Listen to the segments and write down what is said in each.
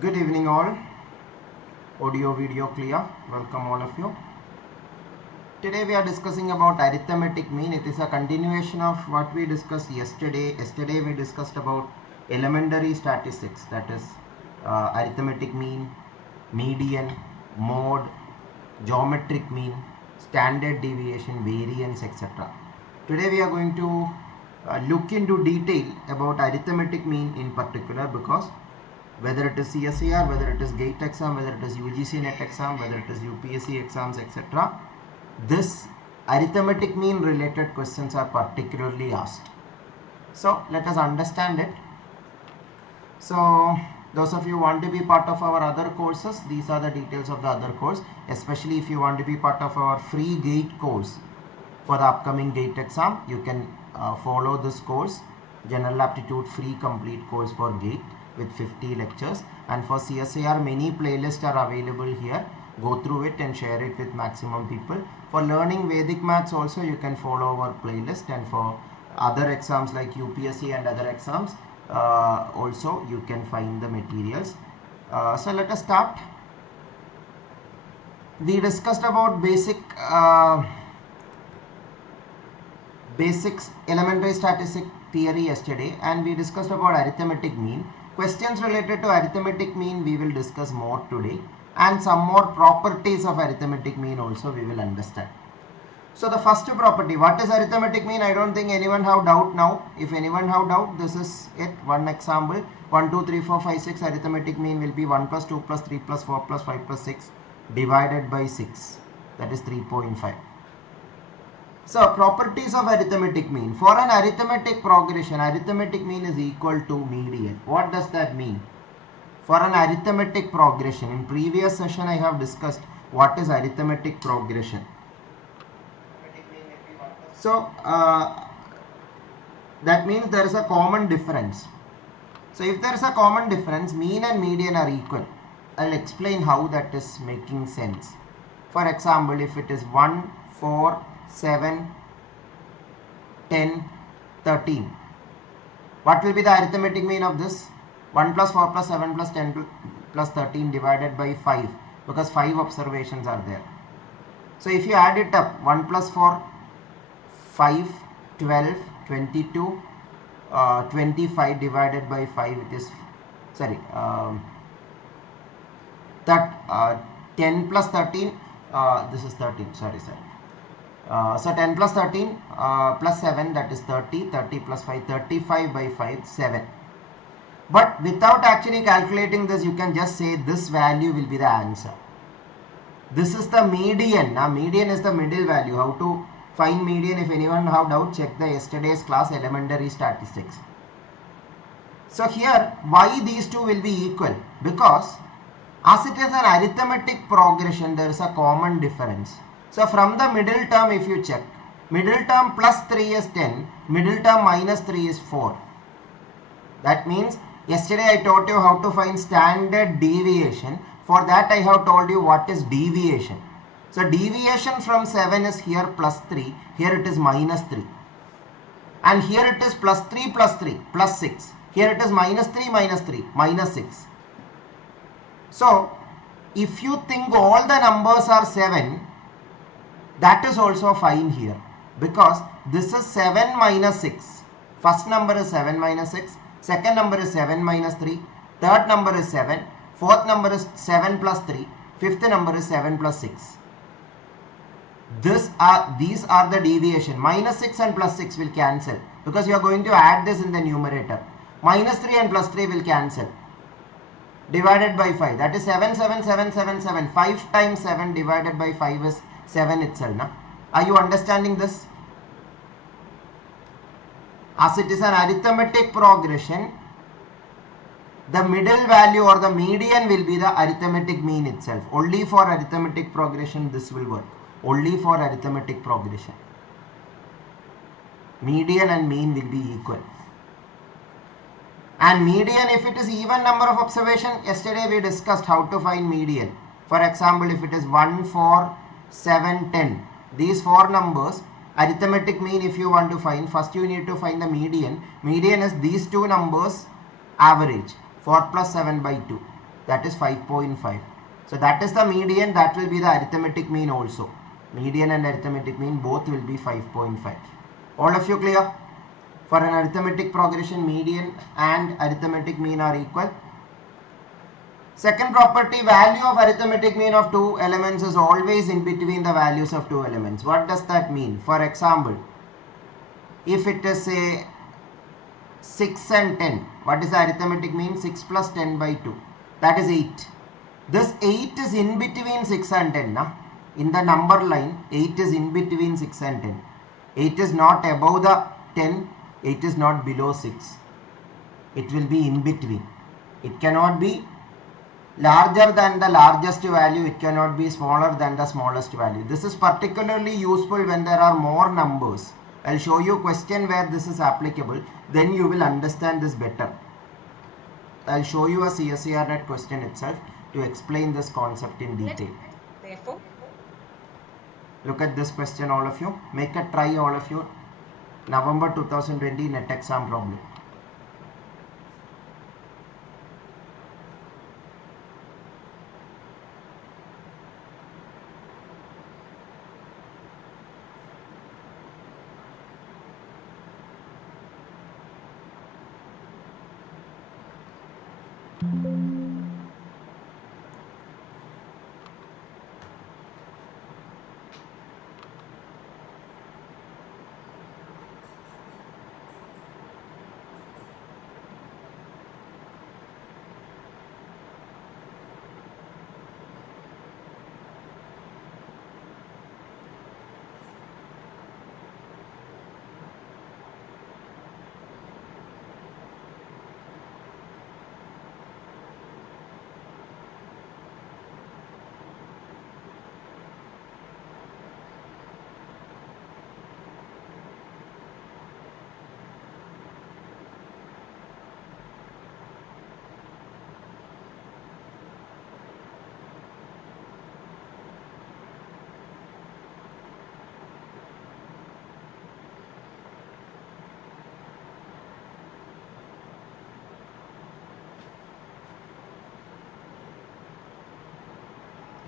Good evening all. Audio video clear. Welcome all of you. Today we are discussing about arithmetic mean. It is a continuation of what we discussed yesterday. Yesterday we discussed about elementary statistics, that is arithmetic mean, median, mode, geometric mean, standard deviation, variance, etc. Today we are going to look into detail about arithmetic mean in particular, because whether it is CSIR, whether it is GATE exam, whether it is UGC NET exam, whether it is UPSC exams, etc., this arithmetic mean related questions are particularly asked. So let us understand it. So those of you who want to be part of our other courses, these are the details of the other course. Especially if you want to be part of our free GATE course for the upcoming GATE exam, you can follow this course, General Aptitude free complete course for GATE with 50 lectures. And for CSIR, many playlists are available here. Go through it and share it with maximum people. For learning Vedic maths also, you can follow our playlist, and for other exams like UPSC and other exams also you can find the materials. So let us start. We discussed about basics elementary statistic theory yesterday, and we discussed about arithmetic mean. Questions related to arithmetic mean we will discuss more today, and some more properties of arithmetic mean also we will understand. So the first property, what is arithmetic mean? I don't think anyone have doubt now. If anyone have doubt, this is it. One example, 1 2 3 4 5 6 arithmetic mean will be 1 plus 2 plus 3 plus 4 plus 5 plus 6 divided by 6, that is 3.5. So properties of arithmetic mean. For an arithmetic progression, arithmetic mean is equal to median. What does that mean? For an arithmetic progression, in previous session I have discussed what is arithmetic progression. So that means there is a common difference. So if there is a common difference, mean and median are equal. I'll explain how that is making sense. For example, if it is 1, 4, 7, 10, 13, what will be the arithmetic mean of this? 1 plus 4 plus 7 plus 10 plus 13 divided by 5, because 5 observations are there. So if you add it up, 1 plus 4, 5, 12, 22, 25 divided by 5, it is, sorry, 10 plus 13, this is 13, sorry. So 10 plus 13 plus 7, that is 30, 30 plus 5, 35 by 5, 7. But without actually calculating this, you can just say this value will be the answer. This is the median. Now median is the middle value. How to find median? If anyone have doubt, check the yesterday's class, elementary statistics. So here, why these two will be equal? Because as it is an arithmetic progression, there is a common difference. So from the middle term, if you check, middle term plus 3 is 10, middle term minus 3 is 4. That means yesterday I taught you how to find standard deviation. For that I have told you what is deviation. So deviation from 7 is here plus 3, here it is minus 3. And here it is plus 3 plus 3, plus 6. Here it is minus 3 minus 3, minus 6. So if you think all the numbers are 7, that is also fine here, because this is 7 minus 6. First number is 7 minus 6. Second number is 7 minus 3. Third number is 7. Fourth number is 7 plus 3. Fifth number is 7 plus 6. These are the deviation. Minus 6 and plus 6 will cancel, because you are going to add this in the numerator. Minus 3 and plus 3 will cancel. Divided by 5. That is 7, 7, 7, 7, 7. 5 times 7 divided by 5 is 7 itself. Na? Are you understanding this? As it is an arithmetic progression, the middle value or the median will be the arithmetic mean itself. Only for arithmetic progression this will work. Only for arithmetic progression. Median and mean will be equal. And median, if it is even number of observation, yesterday we discussed how to find median. For example, if it is 1, 4, 7, 10, these 4 numbers, arithmetic mean if you want to find, first you need to find the median. Median is these two numbers average, 4 plus 7 by 2. that is 5.5. So that is the median, that will be the arithmetic mean also. Median and arithmetic mean both will be 5.5. All of you clear? For an arithmetic progression, median and arithmetic mean are equal. Second property, value of arithmetic mean of two elements is always in between the values of two elements. What does that mean? For example, if it is say 6 and 10, what is the arithmetic mean? 6 plus 10 by 2, that is 8. This 8 is in between 6 and 10. Na? In the number line, 8 is in between 6 and 10. 8 is not above the 10, 8 is not below 6. It will be in between. It cannot be larger than the largest value, it cannot be smaller than the smallest value. This is particularly useful when there are more numbers. I'll show you a question where this is applicable, then you will understand this better. I'll show you a CSIR-NET question itself to explain this concept in detail. Therefore, look at this question, all of you. Make a try, all of you. November 2020 NET exam problem.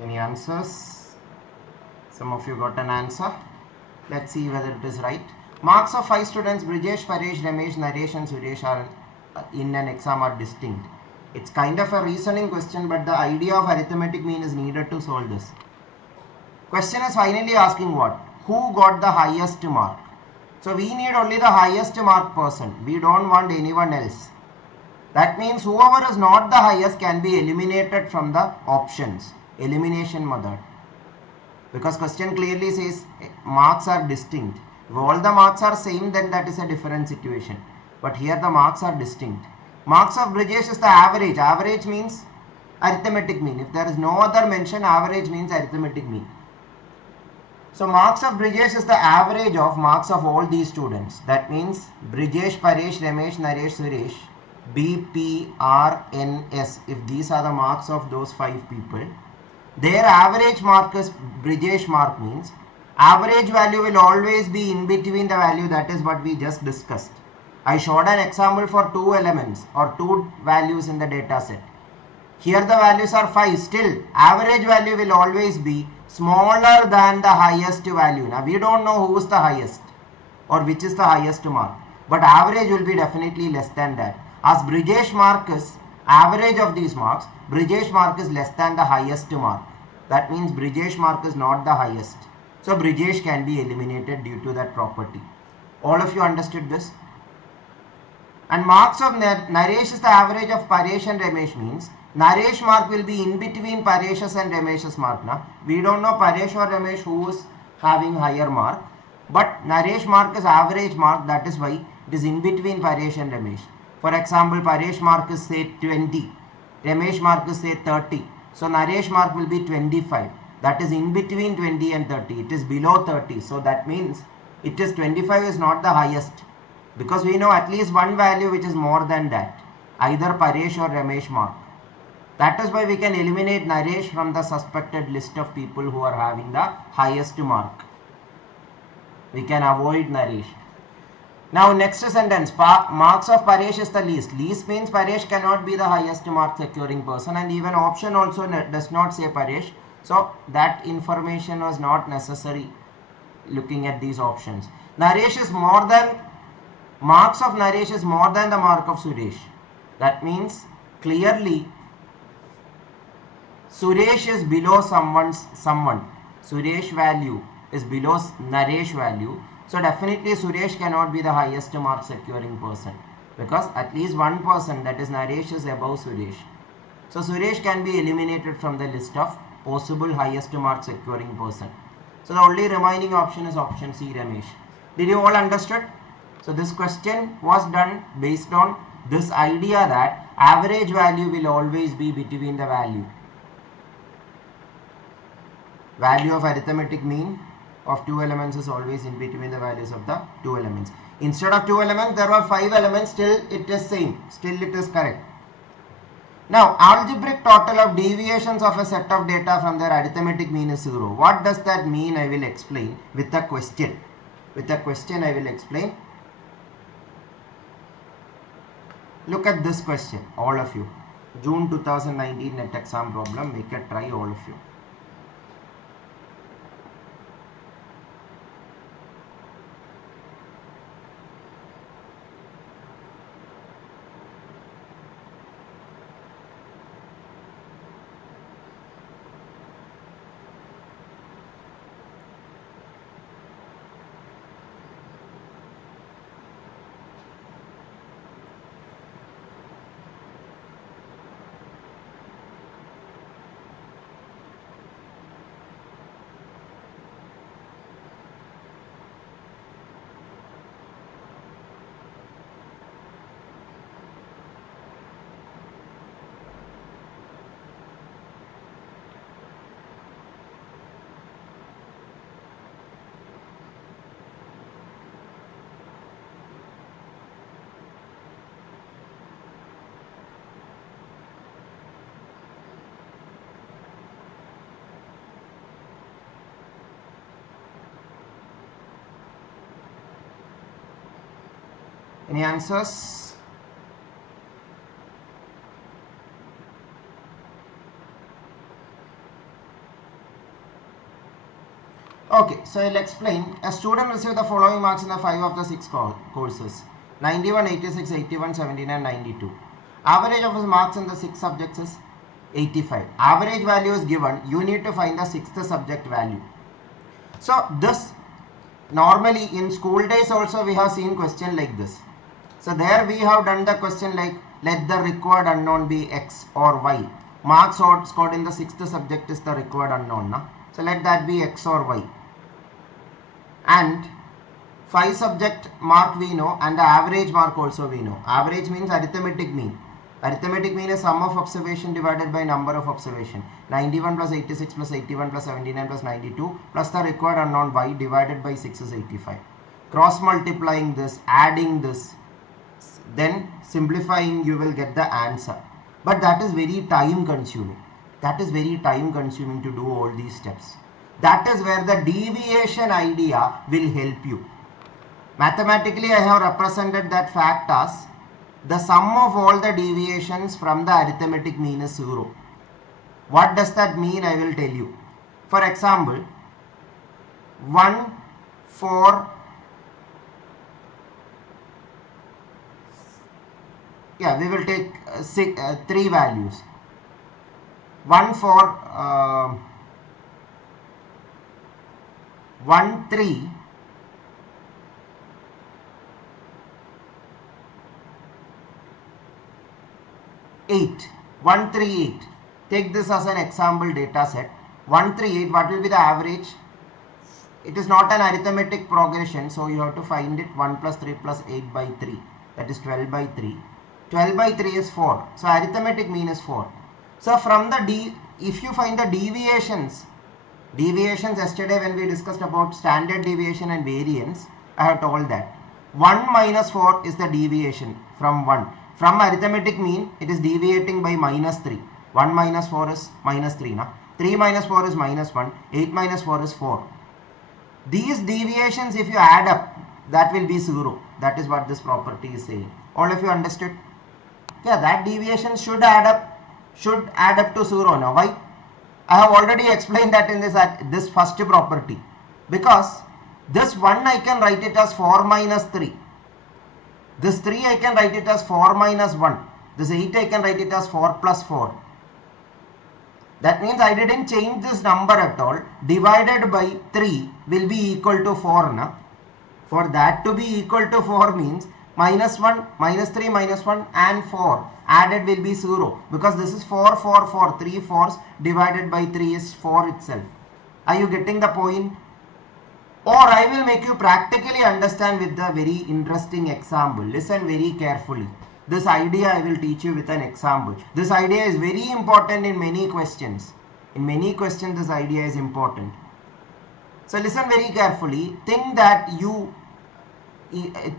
Any answers? Some of you got an answer. Let's see whether it is right. Marks of 5 students, Brijesh, Paresh, Ramesh, Naresh and Suresh are in an exam are distinct. It's kind of a reasoning question, but the idea of arithmetic mean is needed to solve this. Question is finally asking what? Who got the highest mark? So we need only the highest mark person. We don't want anyone else. That means whoever is not the highest can be eliminated from the options. Elimination method. Because question clearly says marks are distinct. If all the marks are same, then that is a different situation. But here the marks are distinct. Marks of Brijesh is the average. Average means arithmetic mean. If there is no other mention, average means arithmetic mean. So marks of Brijesh is the average of marks of all these students. That means Brijesh, Paresh, Ramesh, Naresh, Suresh, B, P, R, N, S. If these are the marks of those 5 people, their average mark is Brijesh mark means average value will always be in between the value, that is what we just discussed. I showed an example for 2 elements or 2 values in the data set. Here the values are 5. Still average value will always be smaller than the highest value. Now we don't know who is the highest or which is the highest mark, but average will be definitely less than that. As Brijesh mark is average of these marks, Brijesh mark is less than the highest mark. That means Brijesh mark is not the highest. So Brijesh can be eliminated due to that property. All of you understood this? And marks of Naresh is the average of Paresh and Ramesh means Naresh mark will be in between Paresh's and Ramesh's mark. Now we don't know Paresh or Ramesh who is having higher mark, but Naresh mark is average mark, that is why it is in between Paresh and Ramesh. For example, Paresh mark is say 20, Ramesh mark is say 30. So Naresh mark will be 25. That is in between 20 and 30. It is below 30. So that means it is 25 is not the highest, because we know at least one value which is more than that, either Paresh or Ramesh mark. That is why we can eliminate Naresh from the suspected list of people who are having the highest mark. We can avoid Naresh. Now next sentence, marks of Paresh is the least. Least means Paresh cannot be the highest mark securing person, and even option also does not say Paresh. So that information was not necessary looking at these options. Naresh is more than, marks of Naresh is more than the mark of Suresh. That means clearly Suresh is below someone. Suresh value is below Naresh value. So definitely Suresh cannot be the highest mark securing person, because at least one person, that is Naresh, is above Suresh. So Suresh can be eliminated from the list of possible highest mark securing person. So the only remaining option is option C, Ramesh. Did you all understood? So this question was done based on this idea that average value will always be between the value of arithmetic mean of two elements is always in between the values of the two elements. Instead of two elements, there were 5 elements. Still it is same. Still it is correct. Now algebraic total of deviations of a set of data from their arithmetic mean is 0. What does that mean? I will explain with a question. With a question I will explain. Look at this question, all of you. June 2019 NET exam problem. Make a try, all of you. Any answers? Okay, so I'll explain. A student received the following marks in the 5 of the 6 courses: 91, 86, 81, 79, 92. Average of his marks in the 6 subjects is 85. Average value is given. You need to find the 6th subject value. So this, normally in school days also we have seen question like this. So there we have done the question like, let the required unknown be X or Y. Marks scored in the 6th subject is the required unknown. Na? So let that be X or Y. And 5 subject mark we know, and the average mark also we know. Average means arithmetic mean. Arithmetic mean is sum of observation divided by number of observation. 91 plus 86 plus 81 plus 79 plus 92 plus the required unknown Y divided by 6 is 85. Cross multiplying this, adding this, then simplifying, you will get the answer. But that is very time consuming. That is very time consuming to do all these steps. That is where the deviation idea will help you. Mathematically, I have represented that fact as the sum of all the deviations from the arithmetic mean is 0. What does that mean? I will tell you. For example, 1, 4, yeah, we will take 3 values. 1, 4, 1, 3, 8. 1, 3, 8. Take this as an example data set. 1, 3, 8. What will be the average? It is not an arithmetic progression, so you have to find it. 1 plus 3 plus 8 by 3. That is 12 by 3. 12 by 3 is 4. So arithmetic mean is 4. So from the if you find the deviations yesterday when we discussed about standard deviation and variance, I have told that 1 minus 4 is the deviation from 1. From arithmetic mean, it is deviating by minus 3. 1 minus 4 is minus 3. Na? 3 minus 4 is minus 1. 8 minus 4 is 4. These deviations, if you add up, that will be 0. That is what this property is saying. All of you understood? Yeah, that deviation should add up to 0. Now why? I have already explained that in this first property. Because this 1 I can write it as 4 minus 3. This 3 I can write it as 4 minus 1. This 8 I can write it as 4 plus 4. That means I didn't change this number at all. Divided by 3 will be equal to 4. Na? For that to be equal to 4 means minus 1, minus 3, minus 1 and 4 added will be 0. Because this is 4, 4, 4. 3 4s divided by 3 is 4 itself. Are you getting the point? Or I will make you practically understand with a very interesting example. Listen very carefully. This idea I will teach you with an example. This idea is very important in many questions. In many questions this idea is important. So listen very carefully. Think that you,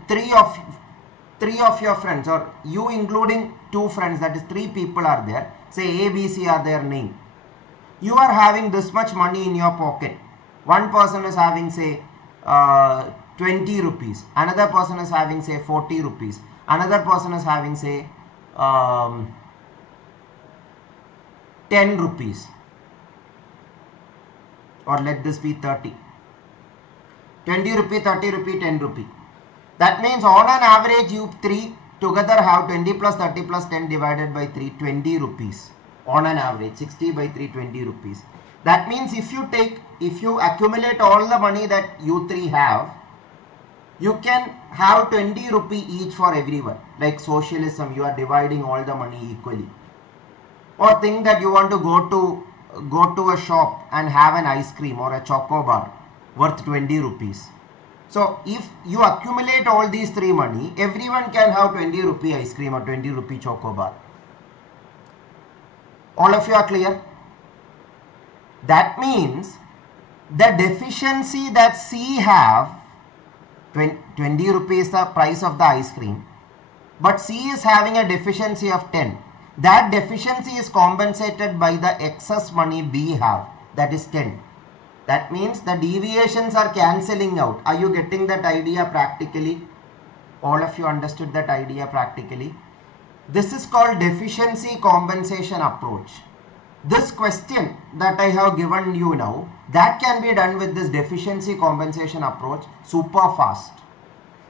three of your friends, or you including 2 friends, that is 3 people are there. Say A, B, C are their name. You are having this much money in your pocket. One person is having say 20 rupees. Another person is having say 40 rupees. Another person is having say 10 rupees. Or let this be 30. 20 rupee, 30 rupee, 10 rupee. That means on an average you 3 together have 20 plus 30 plus 10 divided by 3, 20 rupees. On an average 60 by 3, 20 rupees. That means if you accumulate all the money that you 3 have, you can have 20 rupee each for everyone. Like socialism, you are dividing all the money equally. Or think that you want to go to a shop and have an ice cream or a choco bar worth 20 rupees. So if you accumulate all these 3 money, everyone can have 20 rupee ice cream or 20 rupee choco bar. All of you are clear? That means the deficiency that C have, 20 rupees the price of the ice cream, but C is having a deficiency of 10. That deficiency is compensated by the excess money B have, that is 10. That means the deviations are cancelling out. Are you getting that idea practically? All of you understood that idea practically? This is called deficiency compensation approach. This question that I have given you now, that can be done with this deficiency compensation approach super fast.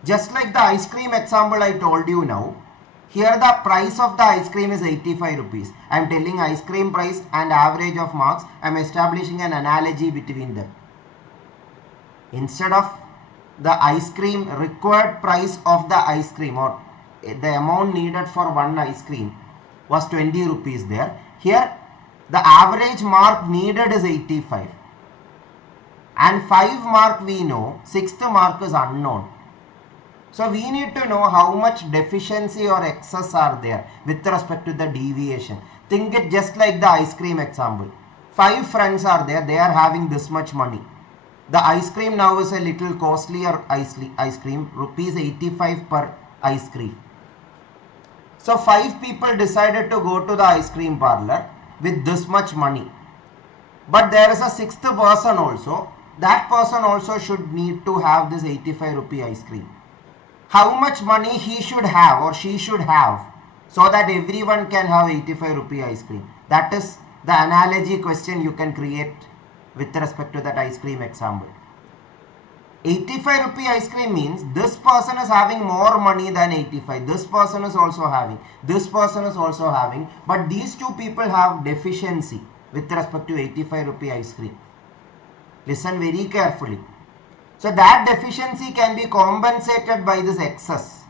Just like the ice cream example I told you now, here the price of the ice cream is 85 rupees. I am telling ice cream price and average of marks. I am establishing an analogy between them. Instead of the ice cream, required price of the ice cream or the amount needed for one ice cream was 20 rupees there. Here the average mark needed is 85. And 5 mark we know, 6th mark is unknown. So we need to know how much deficiency or excess are there with respect to the deviation. Think it just like the ice cream example. 5 friends are there, they are having this much money. The ice cream now is a little costlier ice cream, rupees 85 per ice cream. So 5 people decided to go to the ice cream parlor with this much money. But there is a 6th person also. That person also should need to have this 85 rupee ice cream. How much money he should have or she should have so that everyone can have 85 rupee ice cream? That is the analogy question you can create with respect to that ice cream example. 85 rupee ice cream means this person is having more money than 85. This person is also having. This person is also having. But these 2 people have deficiency with respect to 85 rupee ice cream. Listen very carefully. So that deficiency can be compensated by this excess.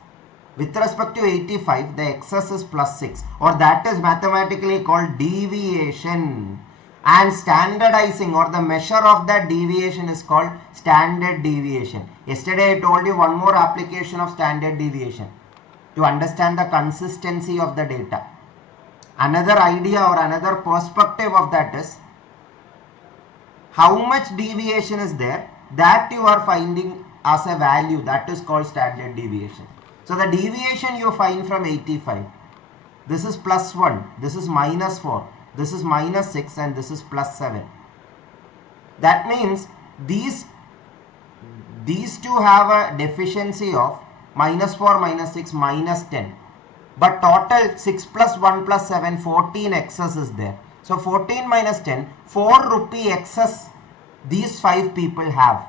With respect to 85, the excess is plus 6, or that is mathematically called deviation. And standardizing or the measure of that deviation is called standard deviation. Yesterday I told you one more application of standard deviation to understand the consistency of the data. Another idea or another perspective of that is how much deviation is there that you are finding as a value, that is called standard deviation. So the deviation you find from 85, this is plus 1, this is minus 4, this is minus 6 and this is plus 7. That means these two have a deficiency of minus 4 minus 6 minus 10. But total 6 plus 1 plus 7, 14 excess is there. So 14 minus 10, 4 rupee excess these 5 people have.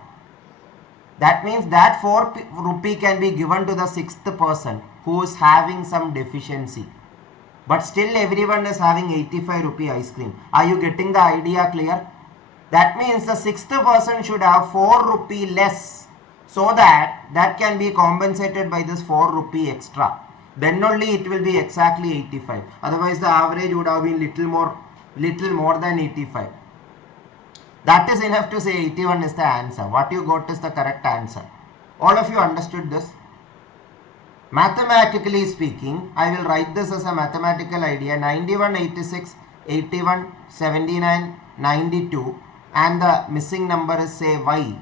That means that 4 rupee can be given to the 6th person who is having some deficiency. But still everyone is having 85 rupee ice cream. Are you getting the idea clear? That means the 6th person should have 4 rupee less, so that can be compensated by this 4 rupee extra. Then only it will be exactly 85. Otherwise the average would have been little more than 85. That is enough to say 81 is the answer. What you got is the correct answer. All of you understood this? Mathematically speaking, I will write this as a mathematical idea: 91, 86, 81, 79, 92, and the missing number is say y.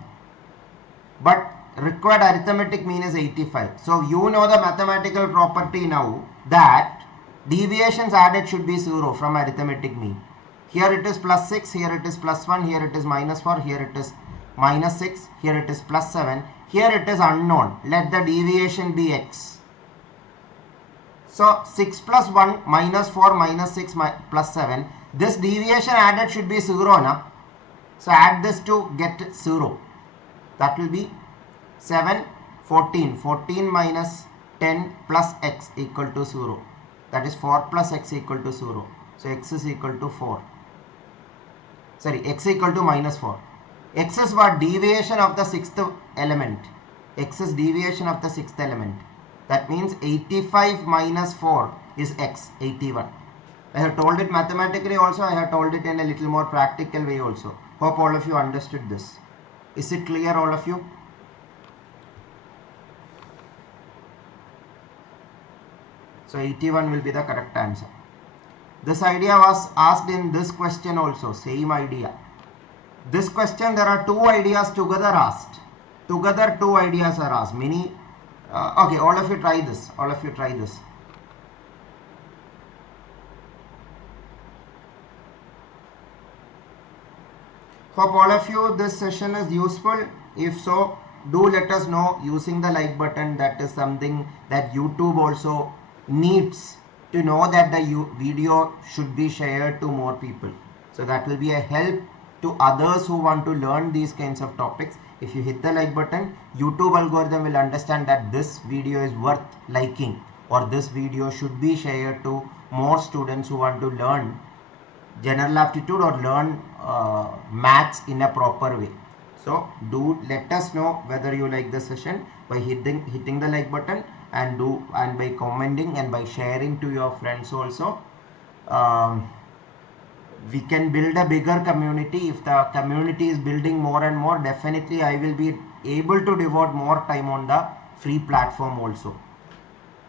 But required arithmetic mean is 85. So you know the mathematical property now that deviations added should be 0 from arithmetic mean. Here it is plus 6, here it is plus 1, here it is minus 4, here it is minus 6, here it is plus 7, here it is unknown. Let the deviation be x. So 6 plus 1 minus 4 minus 6 plus 7. This deviation added should be 0 na? So add this to get 0. That will be 7, 14. 14 minus 10 plus x equal to 0. That is 4 plus x equal to 0. So x is equal to 4. Sorry, x equal to minus 4. X is what? Deviation of the 6th element. X is deviation of the 6th element. That means 85 minus 4 is x, 81. I have told it mathematically also. I have told it in a little more practical way also. Hope all of you understood this. Is it clear, all of you? So 81 will be the correct answer. This idea was asked in this question also, same idea. This question, there are 2 ideas together asked. Together 2 ideas are asked. Okay, all of you try this. All of you try this. Hope all of you this session is useful. If so, do let us know using the like button. That is something that YouTube also needs to know, that the video should be shared to more people. So that will be a help to others who want to learn these kinds of topics. If you hit the like button, YouTube algorithm will understand that this video is worth liking, or this video should be shared to more students who want to learn general aptitude or learn maths in a proper way. So do let us know whether you like the session by hitting the like button, and by commenting and by sharing to your friends also. We can build a bigger community. If the community is building more and more, definitely I will be able to devote more time on the free platform also.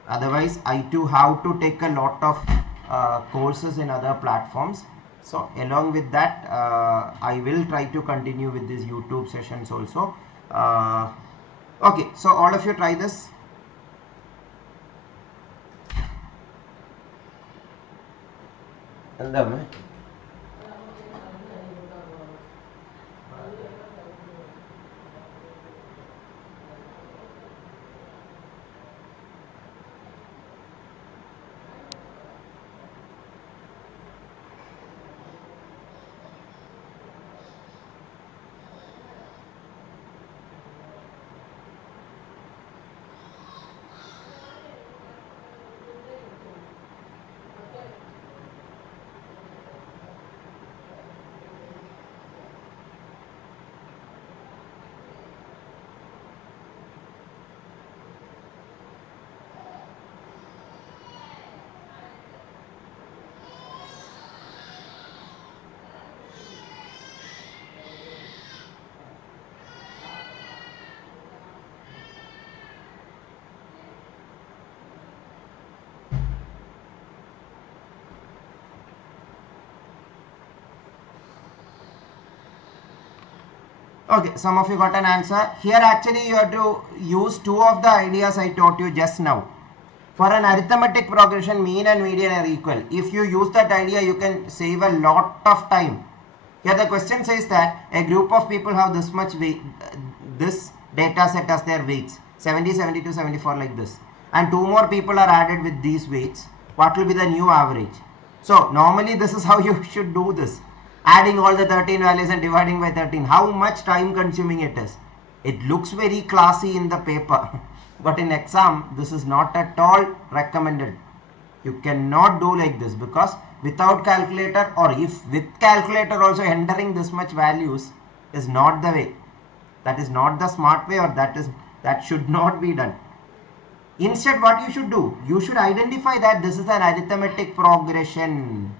Otherwise I too have to take a lot of courses in other platforms. So along with that, I will try to continue with these YouTube sessions also. Okay, so all of you try this. Okay, some of you got an answer. Here actually you have to use 2 of the ideas I taught you just now. For an arithmetic progression, mean and median are equal. If you use that idea, you can save a lot of time. Here the question says that a group of people have this much weight, this data set as their weights. 70, 72, 74 like this. And 2 more people are added with these weights. What will be the new average? So normally this is how you should do this. Adding all the 13 values and dividing by 13. How much time consuming it is. It looks very classy in the paper. But in exam, this is not at all recommended. You cannot do like this, because without calculator, or if with calculator also entering this much values is not the way. That is not the smart way, or that should not be done. Instead, what you should do? You should identify that this is an arithmetic progression.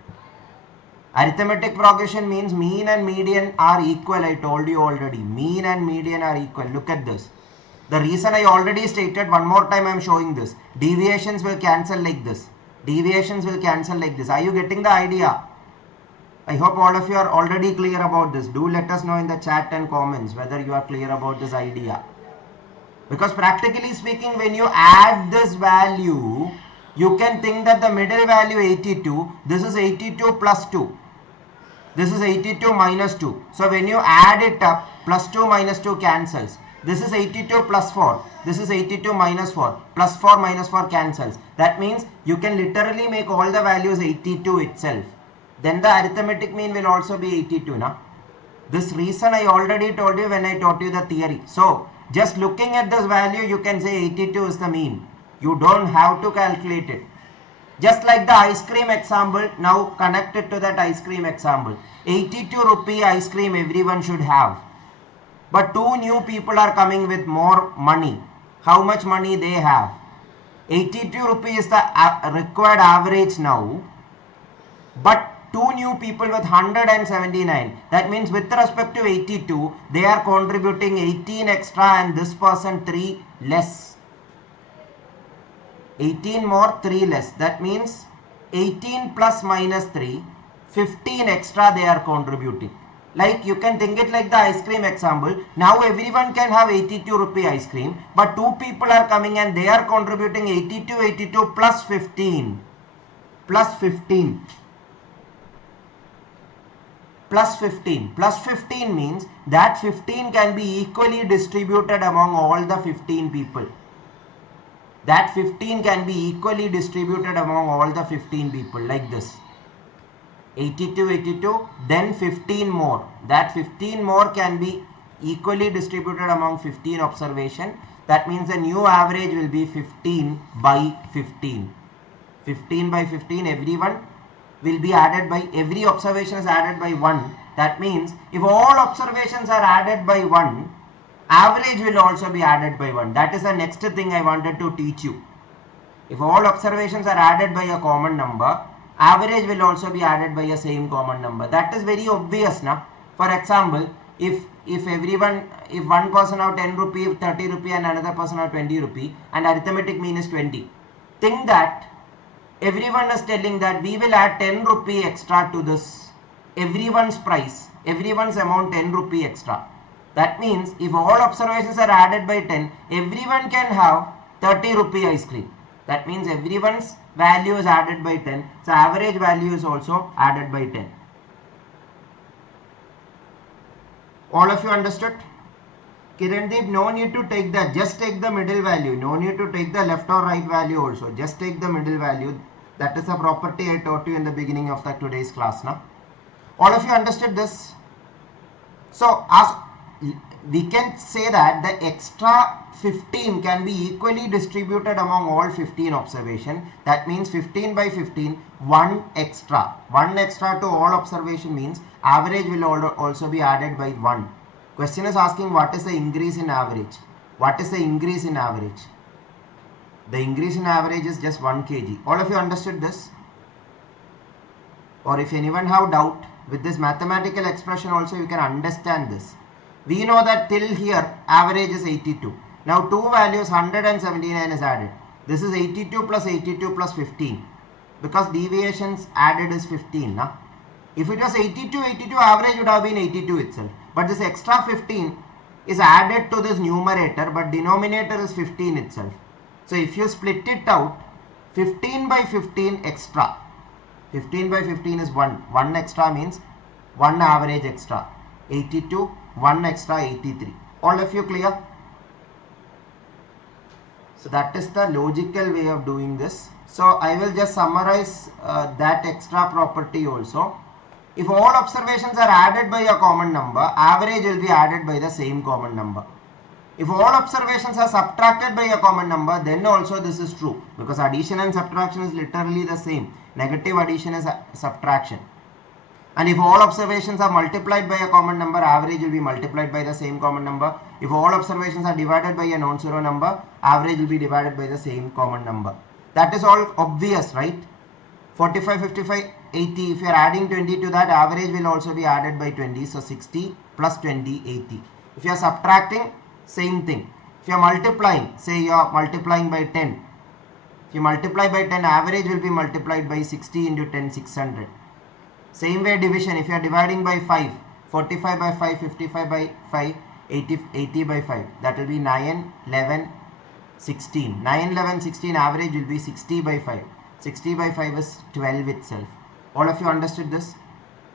Arithmetic progression means mean and median are equal. I told you already. Mean and median are equal. Look at this. The reason I already stated, one more time I am showing this. Deviations will cancel like this. Deviations will cancel like this. Are you getting the idea? I hope all of you are already clear about this. Do let us know in the chat and comments whether you are clear about this idea. Because practically speaking, when you add this value, you can think that the middle value 82, this is 82 plus 2. This is 82 minus 2. So when you add it up, plus 2 minus 2 cancels. This is 82 plus 4. This is 82 minus 4. Plus 4 minus 4 cancels. That means you can literally make all the values 82 itself. Then the arithmetic mean will also be 82. Now, this reason I already told you when I taught you the theory. So, just looking at this value, you can say 82 is the mean. You don't have to calculate it. Just like the ice cream example, now connect it to that ice cream example. 82 rupee ice cream everyone should have. But 2 new people are coming with more money. How much money they have? 82 rupees is the required average now. But 2 new people with 179. That means with respect to 82, they are contributing 18 extra and this person 3 less. 18 more, 3 less. That means 18 plus minus 3, 15 extra they are contributing. Like you can think it like the ice cream example. Now everyone can have 82 rupee ice cream, but 2 people are coming and they are contributing 82 plus 15. Plus 15. Plus 15. Plus 15 means that 15 can be equally distributed among all the 15 people. That 15 can be equally distributed among all the 15 people like this. 82, then 15 more. That 15 more can be equally distributed among 15 observation. That means the new average will be 15 by 15. 15 by 15, everyone will be added by, every observation is added by 1. That means if all observations are added by 1, average will also be added by 1. That is the next thing I wanted to teach you. If all observations are added by a common number, average will also be added by a same common number. That is very obvious now. For example, if one person have 10 rupee, 30 rupee and another person have 20 rupee and arithmetic mean is 20. Think that everyone is telling that we will add 10 rupee extra to this. Everyone's price, everyone's amount 10 rupee extra. That means if all observations are added by 10, everyone can have 30 rupee ice cream. That means everyone's value is added by 10. So average value is also added by 10. All of you understood? Kirandeep, no need to take that. Just take the middle value. No need to take the left or right value also. Just take the middle value. That is a property I taught you in the beginning of today's class. Now, all of you understood this? So, as we can say that the extra 15 can be equally distributed among all 15 observation. That means 15 by 15, 1 extra. 1 extra to all observation means average will also be added by 1. Question is asking what is the increase in average? What is the increase in average? The increase in average is just 1 kg. All of you understood this? Or if anyone have doubt with this mathematical expression also you can understand this. We know that till here average is 82. Now 2 values 179 is added. This is 82 plus 15. Because deviations added is 15. Nah? If it was 82, average would have been 82 itself. But this extra 15 is added to this numerator, but denominator is 15 itself. So if you split it out, 15 by 15 extra. 15 by 15 is 1. 1 extra means 1 average extra. 82, 1 extra 83. All of you clear? So that is the logical way of doing this. So I will just summarize that extra property also. If all observations are added by a common number, average will be added by the same common number. If all observations are subtracted by a common number, then also this is true, because addition and subtraction is literally the same. Negative addition is subtraction. And if all observations are multiplied by a common number, average will be multiplied by the same common number. If all observations are divided by a non-zero number, average will be divided by the same common number. That is all obvious, right? 45, 55, 80. If you are adding 20 to that, average will also be added by 20. So 60 plus 20, 80. If you are subtracting, same thing. If you are multiplying, say you are multiplying by 10. If you multiply by 10, average will be multiplied by 60 into 10, 600. Same way division, if you are dividing by 5, 45 by 5, 55 by 5, 80 by 5. That will be 9, 11, 16. 9, 11, 16, average will be 60 by 5. 60 by 5 is 12 itself. All of you understood this?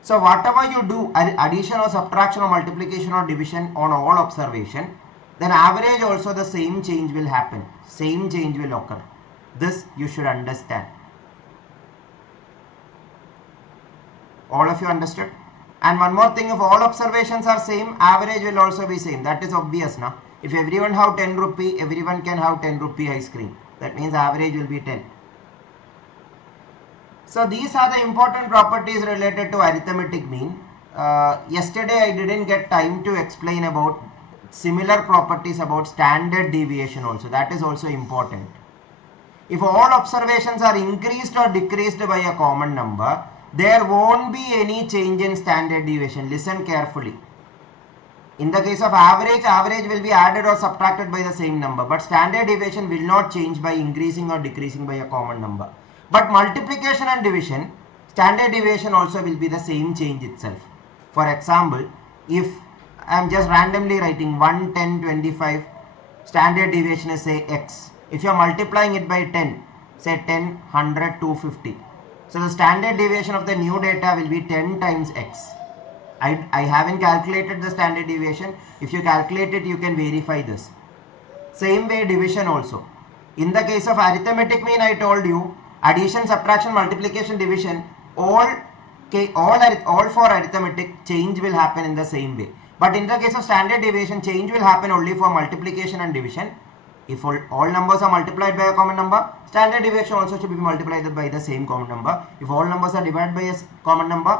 So whatever you do, addition or subtraction or multiplication or division on all observation, then average also the same change will happen. Same change will occur. This you should understand. All of you understood? And one more thing, if all observations are same, average will also be same. That is obvious now. If everyone have 10 rupee, everyone can have 10 rupee ice cream. That means average will be 10. So these are the important properties related to arithmetic mean. Yesterday I didn't get time to explain about similar properties about standard deviation also. That is also important. If all observations are increased or decreased by a common number, there won't be any change in standard deviation. Listen carefully. In the case of average, average will be added or subtracted by the same number, but standard deviation will not change by increasing or decreasing by a common number. But multiplication and division, standard deviation also will be the same change itself. For example, if I am just randomly writing 1, 10, 25, standard deviation is say x. If you are multiplying it by 10, say 10, 100, 250. So the standard deviation of the new data will be 10 times x. I haven't calculated the standard deviation. If you calculate it, you can verify this. Same way division also. In the case of arithmetic mean, I told you, addition, subtraction, multiplication, division, all for arithmetic, change will happen in the same way. But in the case of standard deviation, change will happen only for multiplication and division. If all numbers are multiplied by a common number, standard deviation also should be multiplied by the same common number. If all numbers are divided by a common number,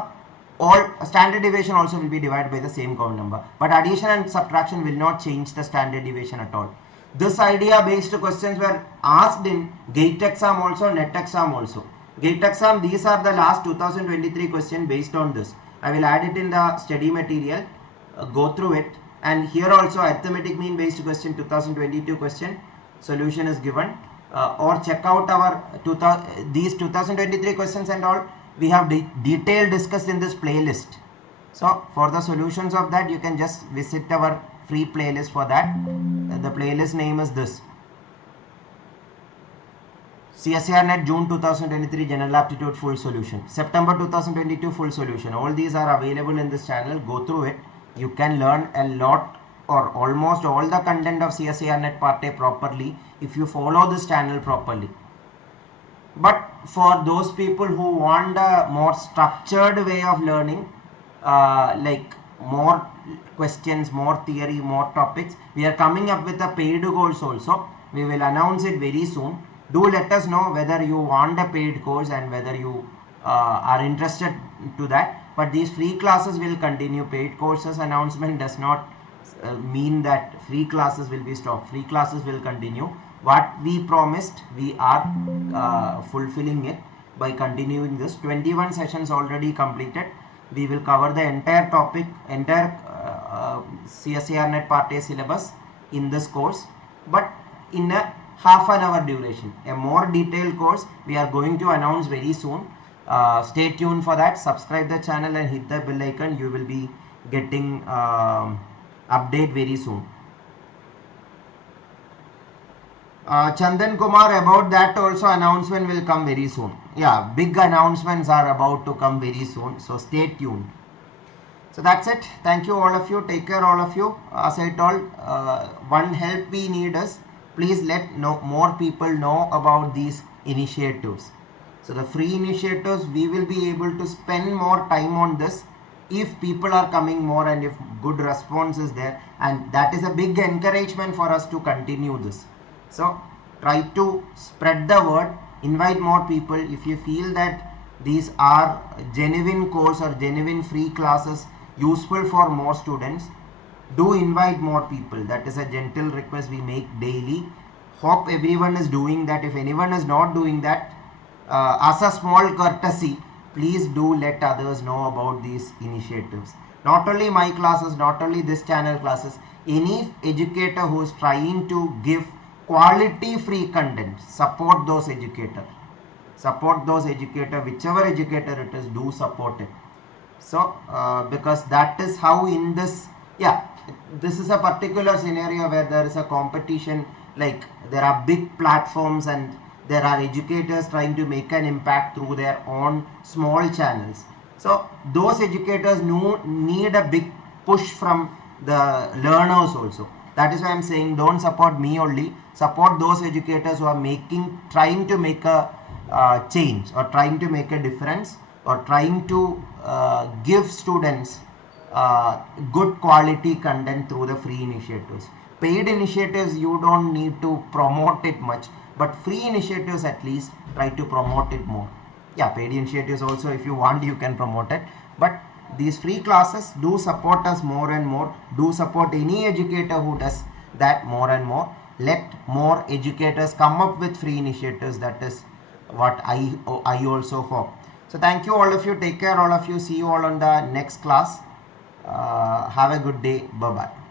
all standard deviation also will be divided by the same common number. But addition and subtraction will not change the standard deviation at all. This idea based questions were asked in GATE exam also, NET exam also. GATE exam, these are the last 2023 question based on this. I will add it in the study material, go through it. And here also arithmetic mean based question 2022 question solution is given, or check out our these 2023 questions and all we have detailed discussed in this playlist. So for the solutions of that, you can just visit our free playlist for that. The playlist name is this: CSIR-NET June 2023 General Aptitude Full Solution, September 2022 Full Solution. All these are available in this channel. Go through it. You can learn a lot or almost all the content of CSIR-NET Part A properly if you follow this channel properly. But for those people who want a more structured way of learning, like more questions, more theory, more topics, we are coming up with a paid course also. We will announce it very soon. Do let us know whether you want a paid course and whether you are interested to that. But these free classes will continue. Paid courses announcement does not mean that free classes will be stopped. Free classes will continue. What we promised, we are fulfilling it by continuing this. 21 sessions already completed. We will cover the entire topic, entire CSIR-NET Part A syllabus in this course, but in a half an hour duration. A more detailed course we are going to announce very soon. Stay tuned for that. Subscribe the channel and hit the bell icon. You will be getting update very soon. Chandan Kumar, about that also announcement will come very soon. Yeah, big announcements are about to come very soon, so stay tuned. So that's it. Thank you all of you. Take care all of you. As I told, one help we need is please let more people know about these initiatives. So the free initiatives, we will be able to spend more time on this if people are coming more and if good response is there, and that is a big encouragement for us to continue this. So try to spread the word, invite more people. If you feel that these are genuine course or genuine free classes useful for more students, do invite more people. That is a gentle request we make daily. Hope everyone is doing that. If anyone is not doing that, as a small courtesy, please do let others know about these initiatives. Not only my classes, not only this channel classes, any educator who is trying to give quality free content, support those educators. Support those educators, whichever educator it is, do support it. So because that is how in this, this is a particular scenario where there is a competition, like there are big platforms and there are educators trying to make an impact through their own small channels. So those educators need a big push from the learners also. That is why I'm saying don't support me only, support those educators who are trying to make a change, or trying to make a difference, or trying to give students good quality content through the free initiatives. Paid initiatives, you don't need to promote it much, but free initiatives at least try to promote it more. Paid initiatives also, if you want, you can promote it, but these free classes, do support us more and more. Do support any educator who does that more and more. Let more educators come up with free initiatives. That is what I also hope. So thank you all of you. Take care all of you. See you all on the next class. Have a good day. Bye bye.